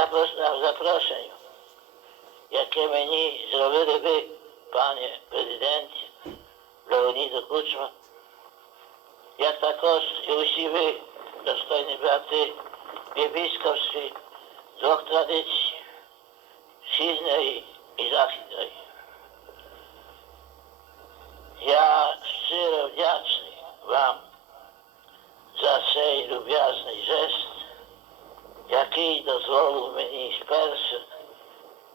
запрос- на запрошенню, яке мені зробили ви, пане президенті Леоніду Кучма, як також і усі ви, достойні брати в єпископстві двох традицій, східної і західної. Я щиро вдячний вам за цей люб'язний жест, який мені спершу,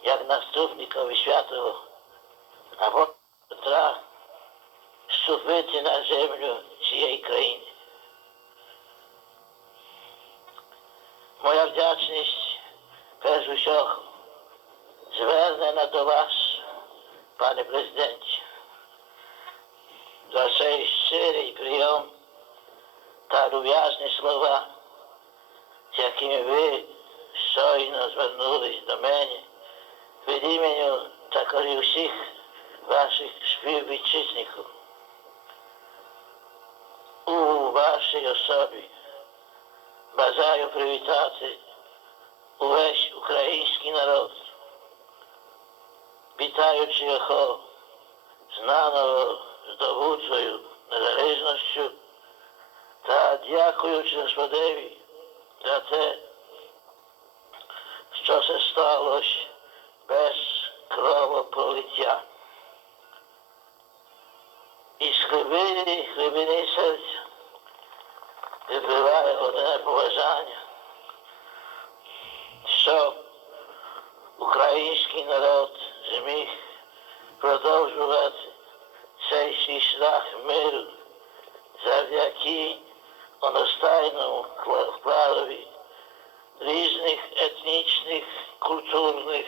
як наступникові святого апостола Петра, вступити на землю цієї країни. Моя вдячність перш усього звернена до вас, пане президенті, за цей щирий прийом та люб'язні слова, з якими ви щойно звернулись до мене від імені також і всіх ваших співвітчизників. У вашій особі бажаю привітати увесь український народ, вітаючи його знаною здобутою незалежністю та дякуючи Господеві за те, що це сталося без кровопролиття. Із хлибини, хлибини серця випливає одне побажання, що український народ зміг продовжувати цей свій шлях миру завдяки одностайному вкла- вкладові різних етнічних, культурних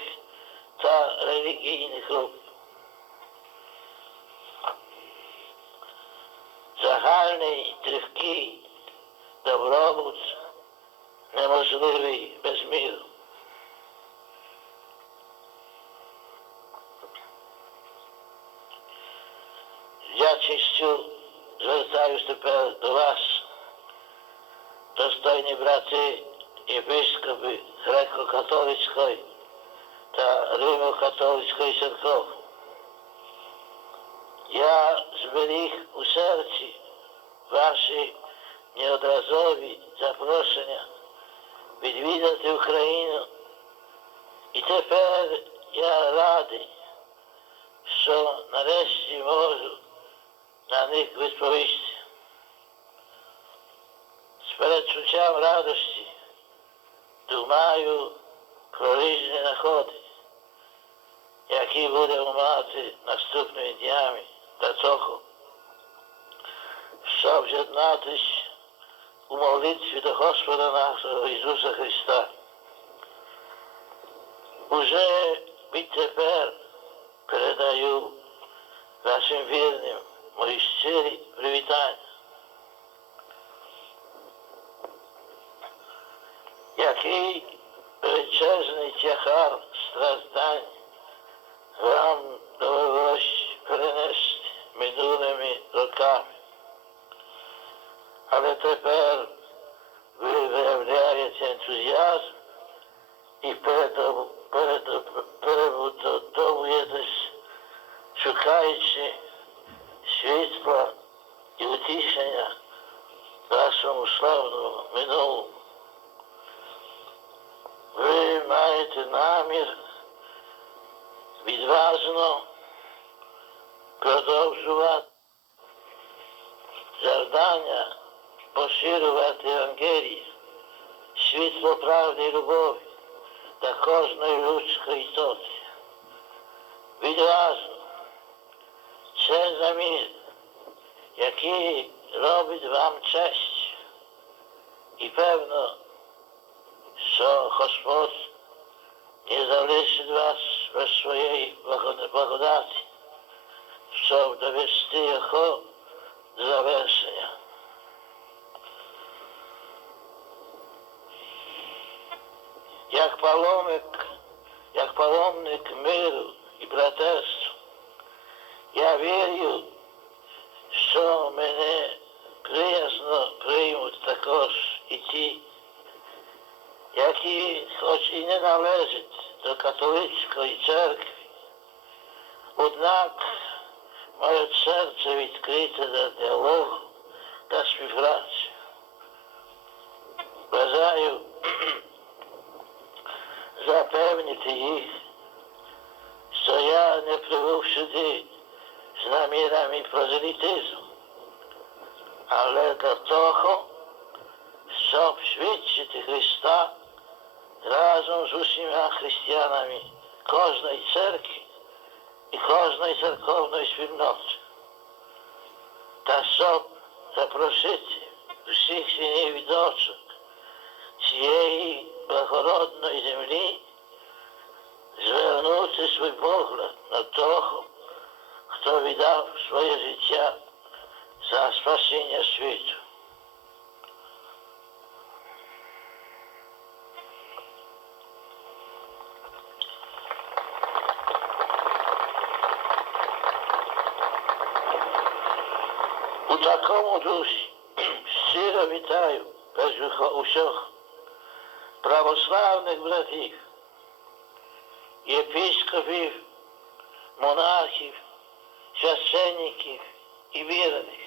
та релігійних груп. Загальний тривкий добробут неможливий без міру. З вдячністю звертаюсь тепер до вас, достойні брати єпископи греко-католицької та Римо-католицької церков. Я зберіг у серці ваші неодразові запрошення відвідати Україну. І тепер я радий, що нарешті можу на них відповісти. З передчуттям радості думаю про різні находи, які будемо мати наступними днями та того, щоб з'єднатись у молитві до Господа нашого Ісуса Христа. Уже відтепер передаю вашим вірним мої щирі привітання. Який величезний тягар страждань вам довелось перенести минулими роками. Але тепер ви виявляєте ентузіазм і перебудовуєтесь, шукаючи світла і утішення вашому славному минулому. Ви маєте намір відважно продовжувати завдання поширювати Евангелію, світло правди і любові та кожної людської істоти. Відважно це замір, який робить вам честь. І певно, що Господь не залишить вас без своєї благо- благодаті, щоб довести його до завершення. Як паломник, як паломник миру і братерства, я вірю, що мене приязно приймуть також і ті, який хоч і не належить до католицької церкви, однак мають серце відкрите до діалогу та співпраці. Бажаю запевнити їх, що я не прибув сюди з намірами прозелітизму, але до того, щоб свідчити Христа разом з усіма християнами кожної церкви і кожної церковної спільноти. Та щоб запросити всіх синів і дочок цієї благородної землі звернути свій погляд на того, хто віддав своє життя за спасіння світу. У такому дусі щиро вітаю усіх православних братів, єпископів, монахів, священників і вірених,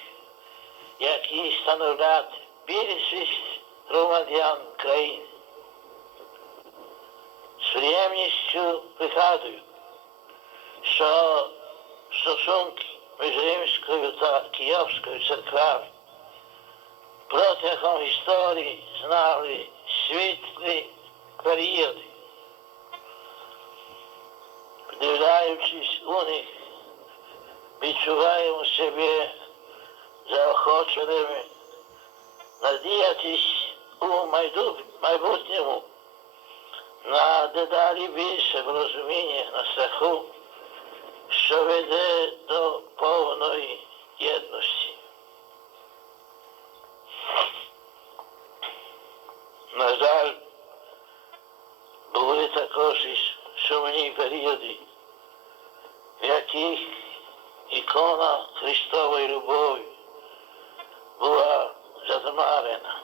які становлять більшість громадян країни. З приємністю пригадую, що стосунки Римською та Київською церквами протягом історії знали світлі періоди. Вдивляючись у них, відчуваємо себе заохоченими надіятись у майбутньому на дедалі більше розуміння на страху, що веде до повної єдності. На жаль, були також і сумні періоди, в яких ікона Христової любові була затмарена.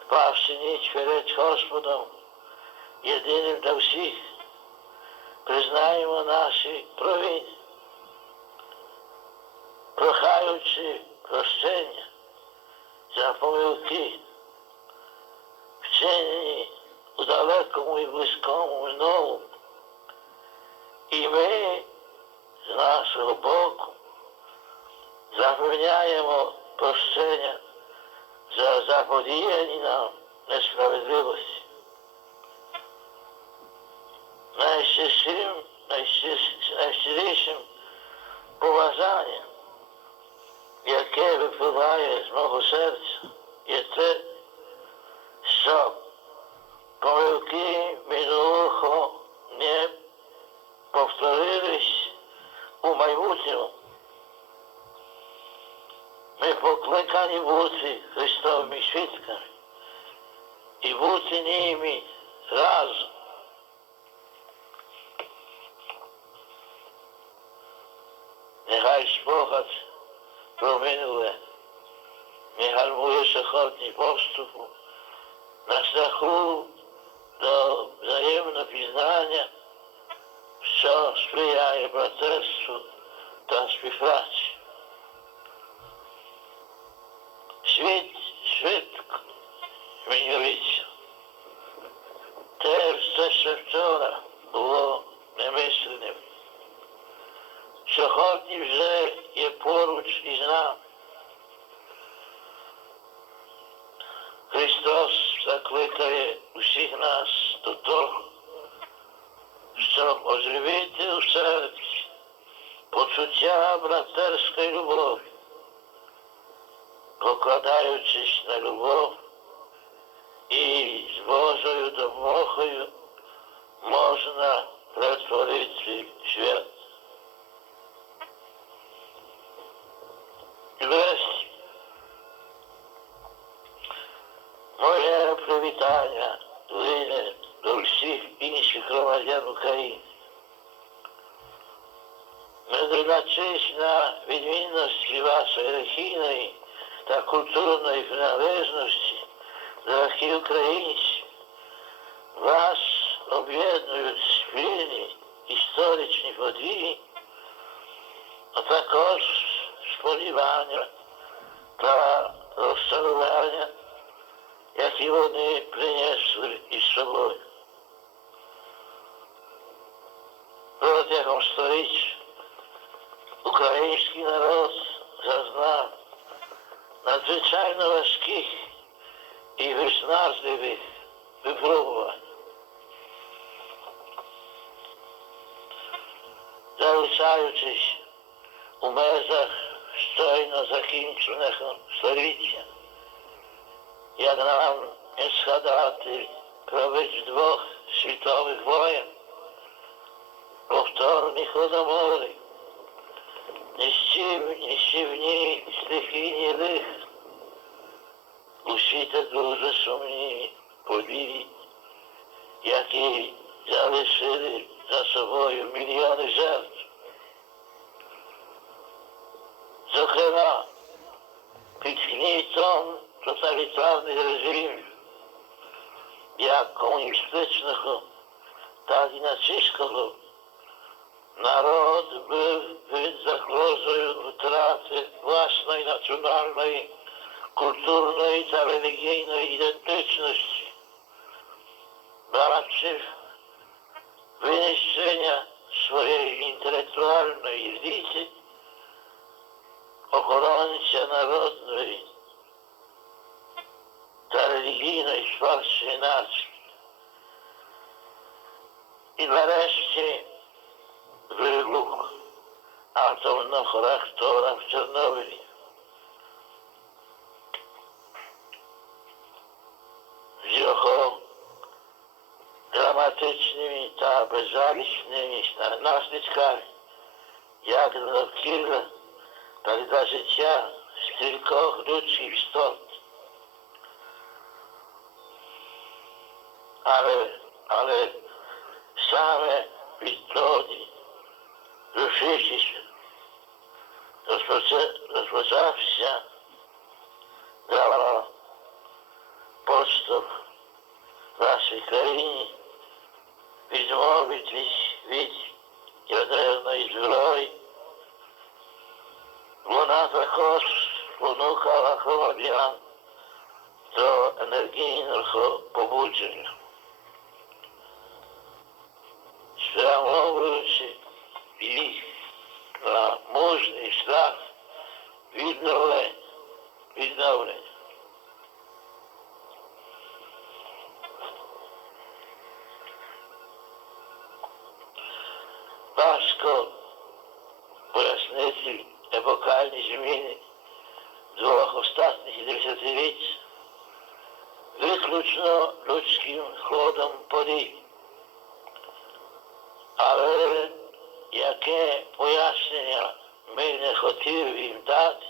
Впавши ніч перед Господом, єдиним для всіх, признаємо наші провини, прохаючи прощення за помилки, вчинені у далекому і близькому минулому. І ми з нашого боку запевняємо прощення за заподіяні нам несправедливості. Найщирішим, найщирішим, найщирішим поважанням, яке випливає з мого серця, є те, що помилки минулого не повторились у майбутньому. Ми покликані бути Христовими свідками і бути ними разом. Нехай спогад про минуле не гальмує сьогодні поступу на шляху до взаємного пізнання, що сприяє братерству та співпраці. Світ швидко змінюється. Те все, що вчора було немисленим. Сьогодні вже є поруч із нами. Христос закликає усіх нас до того, щоб оживити у серці почуття братерської любові, покладаючись на любов і з Божою допомогою можна перетворити світ. Врешті моє привітання лине до всіх інших громадян України. Дивлячись на відмінності вашої релігійної та культурної приналежності, дорогі українці, вас об'єднують спільні історичні події, а також сподівання та розчарування, які вони принесли із собою. Протягом століть український народ зазнав надзвичайно важких і виснажливих випробувань. Залишаючись у межах щойно закінченого століття, як нам не згадати про вич двох світових воєн, повторних холодоморів, нищівні, щівні стихійні лих, усі те дуже сумні події, які залишили за собою мільйони жертв. Зокрема, під гнітом тоталітарних режимів, як комуністичного, так і нацистського, народ був під загрозою втрати власної національної, культурної та релігійної ідентичності, бачив винищення своєї інтелектуальної еліти, охоронця народної та релігійної спадщини нації. І нарешті вибух атомного реактора в Чорнобилі. З його драматичними та безжалісними наслідками, як довкілля, так і для життя стількох людських істот. Але, але саме відтоді, рушившись, розпочався поступ нашій країні відмовитись від ядерної зброї. Вона також спонукала громадян до енергійного побудження. Спрямовуючи їх на мужний шлях відновлення. Виключно людським ходом подій. Але яке пояснення ми не хотіли їм дати,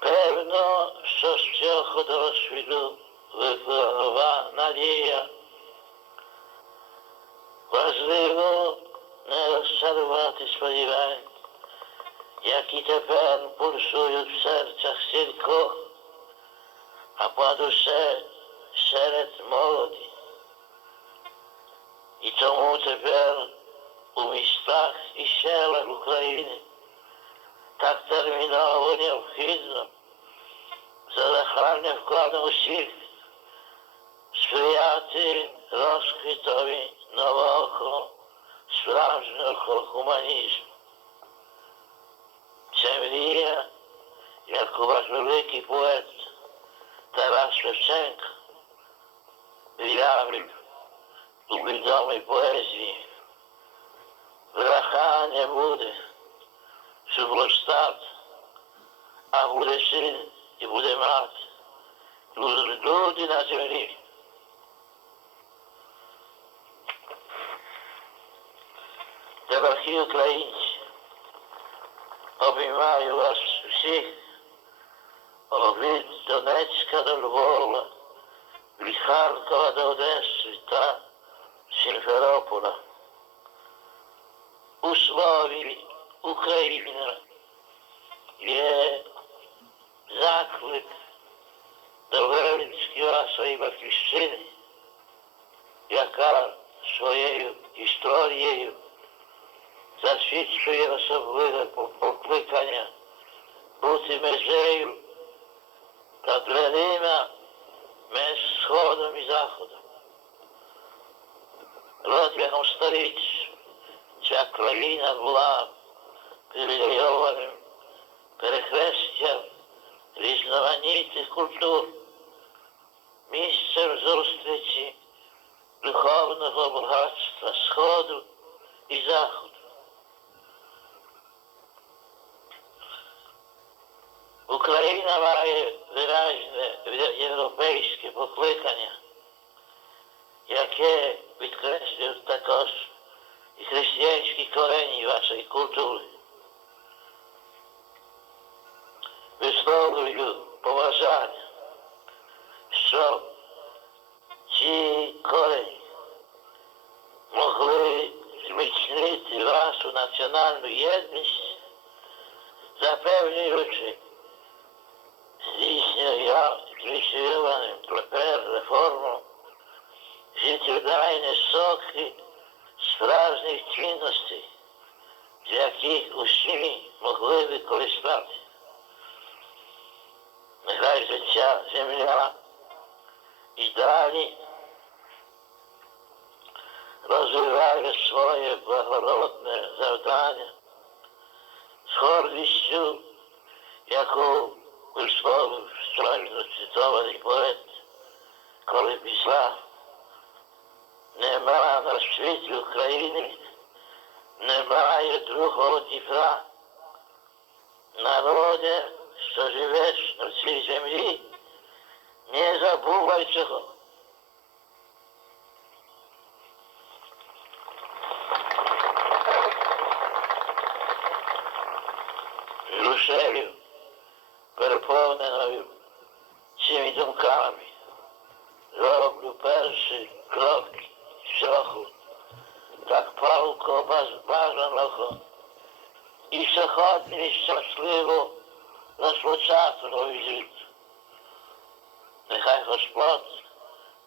певно, що з цього досвіду випала надія. Важливо не розчарувати сподівань, які тепер пульсують в серцях стількох, а понад усе серед молоді. І тому тепер у містах і селах України так терміново необхідно за загальним усіх сприяти розквітові нового справжнього гуманізму. Це мрія, яку ваш великий поет Тарас Шевченко виявив у відомій поезії. Граха не буде, супростат, а буде син і буде мати. Люди на землі. Дорогі українці, обіймаю вас всіх від Донецька до Львова, від Харкова до Одеси та Сімферополя. У слові Україна є заклик до своїй батьківщини, яка своєю історією засвідчує особливе покликання бути межею та дверима між Сходом і Заходом. Протягом століть ця країна була привілейованим перехрестям різноманітних культур, місцем зустрічі духовного багатства Сходу і Заходу. Україна має виразне європейське покликання, яке підкреслює також і християнські корені вашої культури. Висловлюю поважання, що ці корені могли зміцнити вашу національну єдність, запевнюючи здійснює ініційованим тепер реформу життєдайні соки справжніх цінностей, з яких усі могли використати. Нехай же ця земля і далі розвиває своє благородне завдання з гордістю, яку висловив страшно цитований поет, коли писав, нема на світі України, немає другого Дніпра. Народе, що живеш на цій землі, не забувай цього. Душею, переповненою цими думками, роблю перший крок шляху, так палко бажаного і сьогодні щасливо розпочати новий світ. Нехай Господь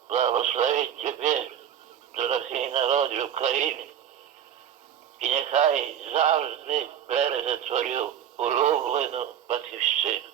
благословить тебе, дорогий народ України, і нехай завжди береже твою улюблену батьківщину.